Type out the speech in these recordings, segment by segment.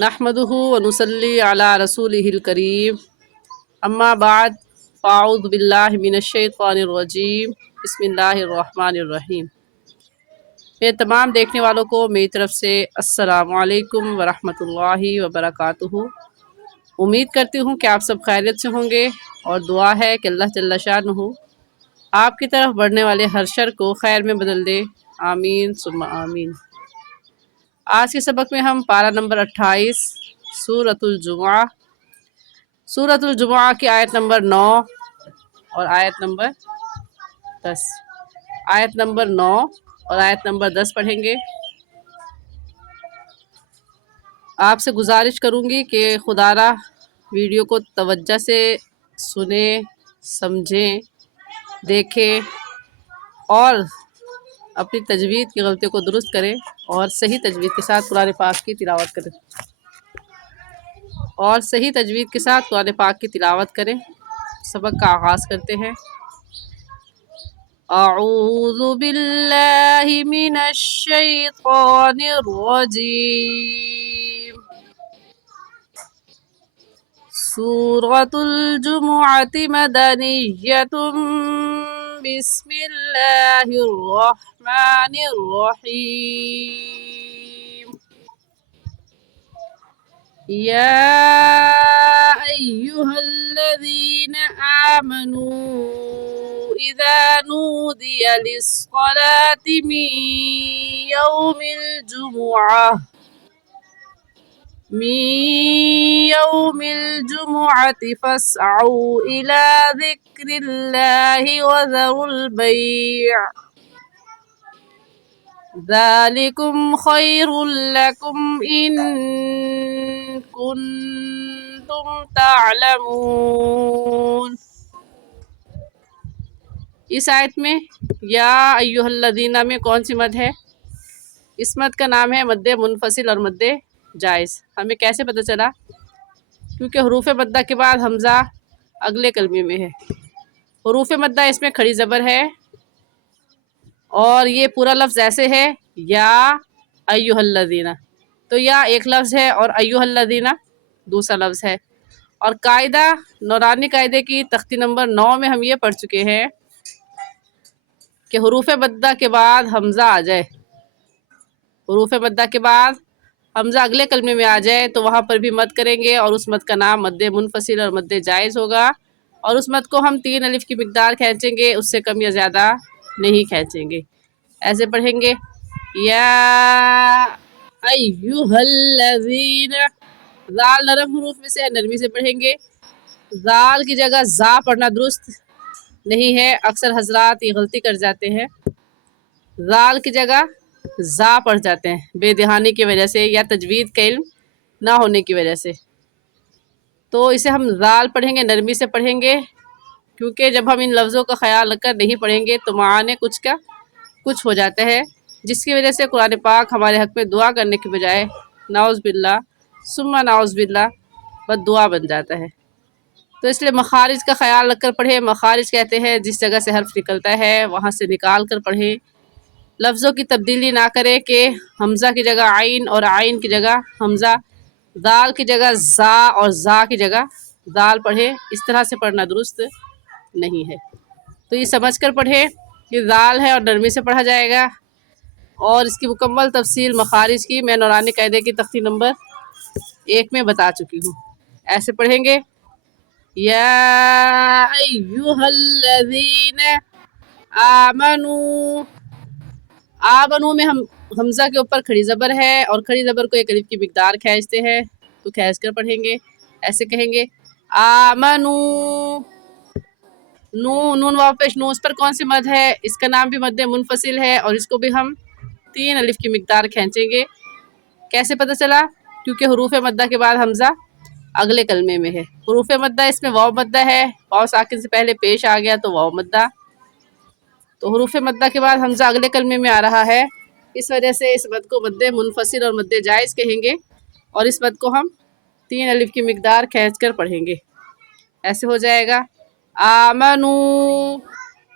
नहमदुहु व नुसल्ली अला रसूलिहिल करीम अम्मा बाद फ़ाऊज़ु बिल्लाहि मिनश्शैतानिर रजीम बिस्मिल्लाहिर्रहमानिर्रहीम। मेरे तमाम देखने वालों को मेरी तरफ़ से अस्सलामु अलैकुम व रहमतुल्लाहि व बरकातुहू। उम्मीद करती हूँ कि आप सब खैरियत से होंगे और दुआ है कि अल्लाह जल्ल शानुहु आपकी तरफ बढ़ने वाले हर शर को खैर में बदल दे। आमीन सुम्मा आमीन। आज के सबक में हम पारा नंबर 28 सूरतुल जुमुआ की आयत नंबर 9 और आयत नंबर 10 आयत नंबर 9 और आयत नंबर 10 पढ़ेंगे। आपसे गुजारिश करूँगी कि खुदारा वीडियो को तवज्जो से सुने, समझें, देखें और अपनी तजवीद की गलतियों को दुरुस्त करें और सही तजवीद के साथ कुरान पाक की तिलावत करें। सबक का आगाज़ करते हैं। अऊज़ु बिल्लाहि मिनश शैतानिर रजीम। सूरतुल जुमुअति मदनिय्यतुम बिस्मिल्लाहिर रहमानिर रहीम। या अय्युहल्लज़ीना आमनू इज़ा नूदिया लिस्सलाति मिन यौमिल जुमुअति फस्अऊ इला ज़िक्रिल्लाहि व ज़रुल बैअ ज़ालिकुम खैरुल लकुम इन कुन्तुम तालमून। इस आयत में या अय्युहल्लज़ीना में कौन सी मद है? इस मद का नाम है मद्दे मुनफसिल और मद्दे जायज़। हमें कैसे पता चला? क्योंकि हरूफ मद्दा के बाद हमज़ा अगले कलमे में है। हरूफ मद्दा इसमें खड़ी ज़बर है और ये पूरा लफ्ज़ ऐसे है या अय्युहल्लज़ीना, तो या एक लफ्ज़ है और अय्युहल्लज़ीना दूसरा लफ्ज़ है। और कायदा नौरानी कायदे की तख्ती नंबर 9 में हम ये पढ़ चुके हैं कि हरूफ मद्दा के बाद हमज़ा आ जाए, हरूफ मद्दा के बाद हमज़ा अगले कलमे में आ जाए तो वहाँ पर भी मद करेंगे और उस मद का नाम मद्दे मुनफसिल और मद्दे जायज़ होगा। और उस मद को हम 3 अलिफ की मिक़दार खींचेंगे, उससे कम या ज़्यादा नहीं खींचेंगे। ऐसे पढ़ेंगे या अय्युहल्लज़ीना। ज़ाल नरम हरूफ में से है, नरमी से पढ़ेंगे। ज़ाल की जगह ज़ा पढ़ना दुरुस्त नहीं है, अक्सर हजरात ये गलती कर जाते हैं, ज़ाल की जगह ज़ा पढ़ जाते हैं बेदहानी की वजह से या तजवीद का इल्म ना होने की वजह से। तो इसे हम ज़ाल पढ़ेंगे, नरमी से पढ़ेंगे, क्योंकि जब हम इन लफ्ज़ों का ख्याल रखकर नहीं पढ़ेंगे तो माने कुछ का कुछ हो जाता है, जिसकी वजह से कुरान पाक हमारे हक़ में दुआ करने के बजाय नाउज़ बिल्लाह सुम्मा नाउज़ बिल्लाह बद्दुआ बन जाता है। तो इसलिए मखारिज का ख्याल रखकर पढ़ें। मखारिज कहते हैं जिस जगह से हर्फ निकलता है वहाँ से निकाल कर पढ़ें। लफ्ज़ों की तब्दीली ना करें कि हमज़ा की जगह आइन और आइन की जगह हमज़ा, दाल की जगह ज़ा और ज़ा की जगह दाल पढ़ें। इस तरह से पढ़ना दुरुस्त नहीं है। तो ये समझ कर पढ़ें कि दाल है और नरमी से पढ़ा जाएगा। और इसकी मुकम्मल तफसील मखारिज की मैं नौरानी कायदे की तख्ती नंबर 1 में बता चुकी हूँ। ऐसे पढ़ेंगे या अय्युहल्लज़ीना आमनू। आमनू में हम हमज़ा के ऊपर खड़ी ज़बर है और खड़ी ज़बर को एक अलिफ की मिक़दार खींचते हैं, तो खींच कर पढ़ेंगे। ऐसे कहेंगे आमनू। नून वाव पेश नून पर कौन सी मद है? इसका नाम भी मद्दे मुनफसिल है और इसको भी हम 3 अलिफ की मिक़दार खींचेंगे। कैसे पता चला? क्योंकि हरूफ मद्दा के बाद हमज़ा अगले कलमे में है। हरूफ मद्दा इसमें वाव मद्दा है, वाव साकिन से पहले पेश आ गया तो वाव मद्दा, तो हरूफ मद्दा के बाद हमज़ा अगले कलमे में आ रहा है, इस वजह से इस मद को मद्दे मुनफसिल और मद्दे जायज़ कहेंगे और इस मद को हम 3 अलिफ की मिक़दार खींच कर पढ़ेंगे। ऐसे हो जाएगा आमनू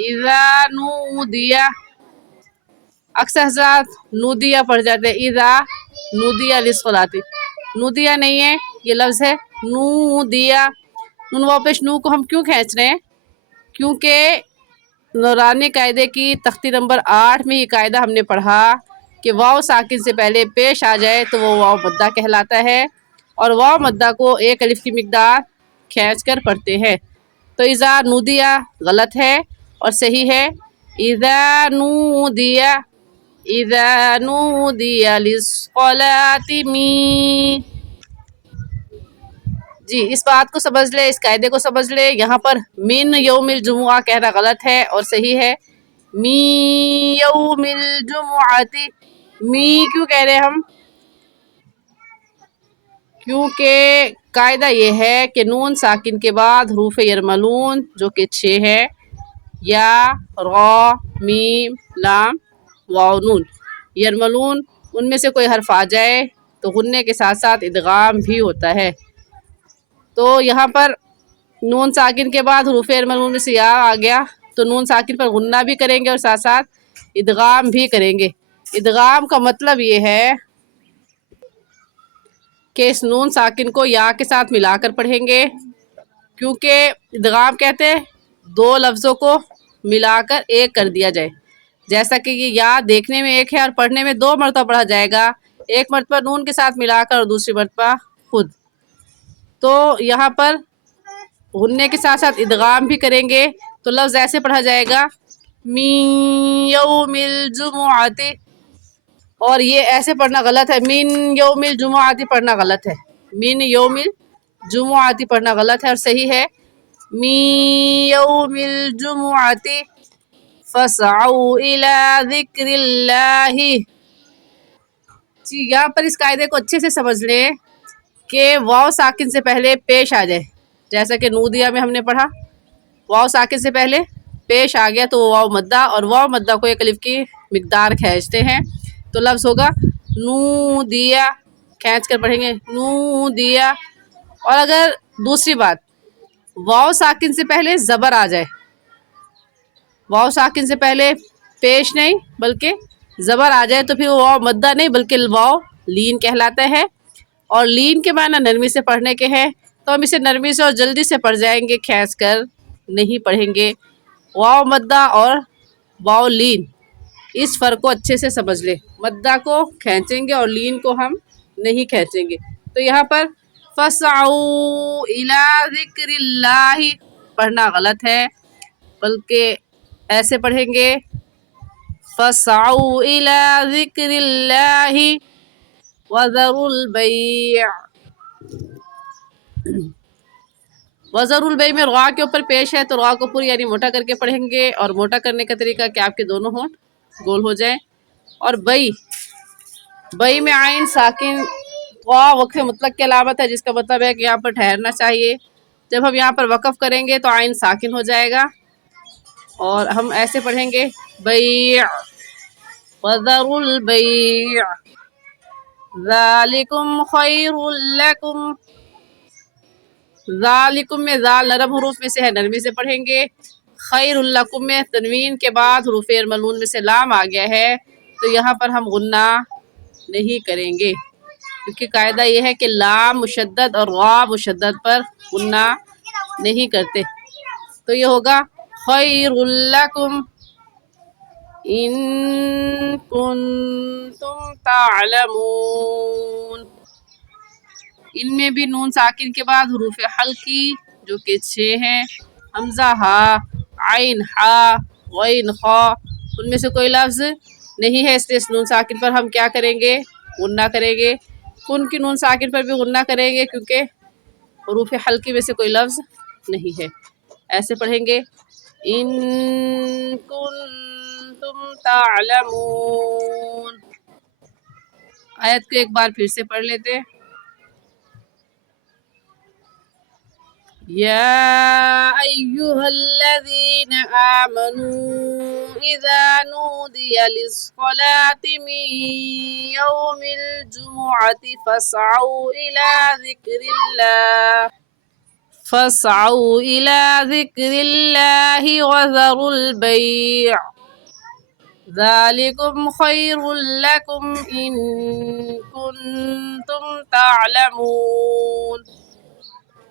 इज़ा नूदिया। अक्सर हज़रात नूदिया पढ़ जाते हैं, इज़ा नूदिया लिस्सलाति, नूदिया नहीं है, ये लफ्ज़ है नूदिया। नून वाव पेश नू को हम क्यों खींच रहे हैं? क्योंकि नूरानी कायदे की तख्ती नंबर 8 में ये कायदा हमने पढ़ा कि वाव साकिन से पहले पेश आ जाए तो वो वाव मद्दा कहलाता है, और वाव मद्दा को एक अलिफ की मिकदार खींच कर पढ़ते हैं। तो इज़ा नूदिया गलत है और सही है इज़ा नूदिया, इज़ा नूदिया लिस्सलाति मी। जी, इस बात को समझ ले, इस कायदे को समझ ले। यहाँ पर मिन यौमिल जुमुआ कहना गलत है और सही है मी यौमिल जुमुआती। मी क्यों कह रहे हैं हम? क्योंकि कायदा ये है कि नून साकिन के बाद हरूफ यरमलून जो कि 6 है, या रा मीम लाम वाव नून, यरमलून, उनमें से कोई हर्फ आ जाए तो गुन्ने के साथ साथ इदगाम भी होता है। तो यहाँ पर नून साकिन के बाद हरूफ यरमलून में से या आ गया तो नून साकिन पर गुन्ना भी करेंगे और साथ साथ इदगाम भी करेंगे। इदगाम का मतलब ये है कि इस नून साकिन को या के साथ मिलाकर पढ़ेंगे, क्योंकि इदगाम कहते हैं दो लफ्ज़ों को मिलाकर एक कर दिया जाए। जैसा कि ये या देखने में एक है और पढ़ने में 2 मरतबा पढ़ा जाएगा, एक मरतबा नून के साथ मिलाकर और दूसरी मरतबा खुद। तो यहाँ पर गुन्ने के साथ साथ इदगाम भी करेंगे तो लफ्ज़ ऐसे पढ़ा जाएगा मिन यौमिल जुमुआती, और ये ऐसे पढ़ना गलत है, मिन यौमिल जुमुआती पढ़ना गलत है, मिन यौमिल जुमुआती पढ़ना गलत है और सही है मिन यौमिल जुमुआती फसअू इला ज़िक्रिल्लाहि। जी, यहाँ पर इस कायदे को अच्छे से समझ लें कि वाव साकिन से पहले पेश आ जाए। जैसा कि नूदिया में हमने पढ़ा, वाव साकिन से पहले पेश आ गया तो वो वाव मद्दा, और वाव मद्दा को एक अलिफ की मिकदार खींचते हैं तो लफ्ज़ होगा नू दिया, खींच कर पढ़ेंगे नू दिया। और अगर दूसरी बात, वाव साकिन से पहले ज़बर आ जाए, वाव साकिन से पहले पेश नहीं बल्कि ज़बर आ जाए तो फिर वो वाव मद्दा नहीं बल्कि वाव लीन कहलाता है, और लीन के माना नरमी से पढ़ने के हैं तो हम इसे नरमी से और जल्दी से पढ़ जाएंगे, खींच कर नहीं पढ़ेंगे। वाव मद्दा और वाव लीन, इस फ़र्क को अच्छे से समझ ले। मद्दा को खींचेंगे और लीन को हम नहीं खींचेंगे। तो यहाँ पर फसअू इला ज़िक्रिल्लाहि पढ़ना गलत है, बल्कि ऐसे पढ़ेंगे फसअू इला ज़िक्रिल्लाहि वज़रुल बैअ। वज़रुल बैअ में रा के ऊपर पेश है तो रा को पूरी यानी मोटा करके पढ़ेंगे, और मोटा करने का तरीका कि आपके दोनों होंठ गोल हो जाएं। और बई, बई में आइन साकिन वक़्फ़ मुतलक की अलामत है, जिसका मतलब है कि यहाँ पर ठहरना चाहिए। जब हम यहाँ पर वक़्फ़ करेंगे तो आइन साकिन हो जाएगा और हम ऐसे पढ़ेंगे बई वज़रुल बई ज़ालिकुम खैरुल लकुम। ज़ालिकुम में ज़ाल नरम हरूफ में से है, नरमी से पढ़ेंगे। खैरुल लकुम में तनवीन के बाद हरूफ यरमलून में से लाम आ गया है तो यहाँ पर हम गुन्ना नहीं करेंगे, क्योंकि कायदा ये है कि लाम मुशद्दद और वा मुशद्दद पर गुन्ना नहीं करते। तो ये होगा खैरुल लकुम इन कुंतुम तालमून। इनमें भी नून साकिन के बाद हरूफ हल्की जो कि 6 हैं, हमज़ा हा, आइन हा, गैन खा, उनमें से कोई लफ्ज़ नहीं है, इसलिए इस नून साकिन पर हम क्या करेंगे? गुन्ना करेंगे। कुन की नून साकिन पर भी गुन्ना करेंगे क्योंकि हरूफ हल्की में से कोई लफ्ज़ नहीं है। ऐसे पढ़ेंगे इन कुंतुम तालमून। आयत को एक बार फिर से पढ़ लेते हैं। या अय्युहल्लज़ीना आमनू इज़ा नूदिया लिस्सलाति मिन यौमिल जुमुअति फसअू इला ज़िक्रिल्लाहि वज़रुल बैअ ذالکم خیر لکم ان کنتم تعلمون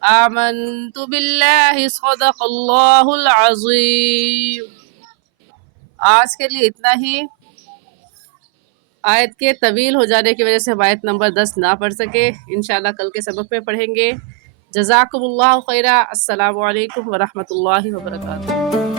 آمنت باللہ صدق اللہ العظیم۔ آج کے لیے اتنا ہی۔ آیت کے طویل ہو جانے کی وجہ سے ہم آیت نمبر 10 نہ پڑھ سکے، انشاءاللہ کل کے سبق میں پڑھیں گے۔ جزاکم اللہ خیرہ۔ السلام علیکم ورحمۃ اللہ وبرکاتہ۔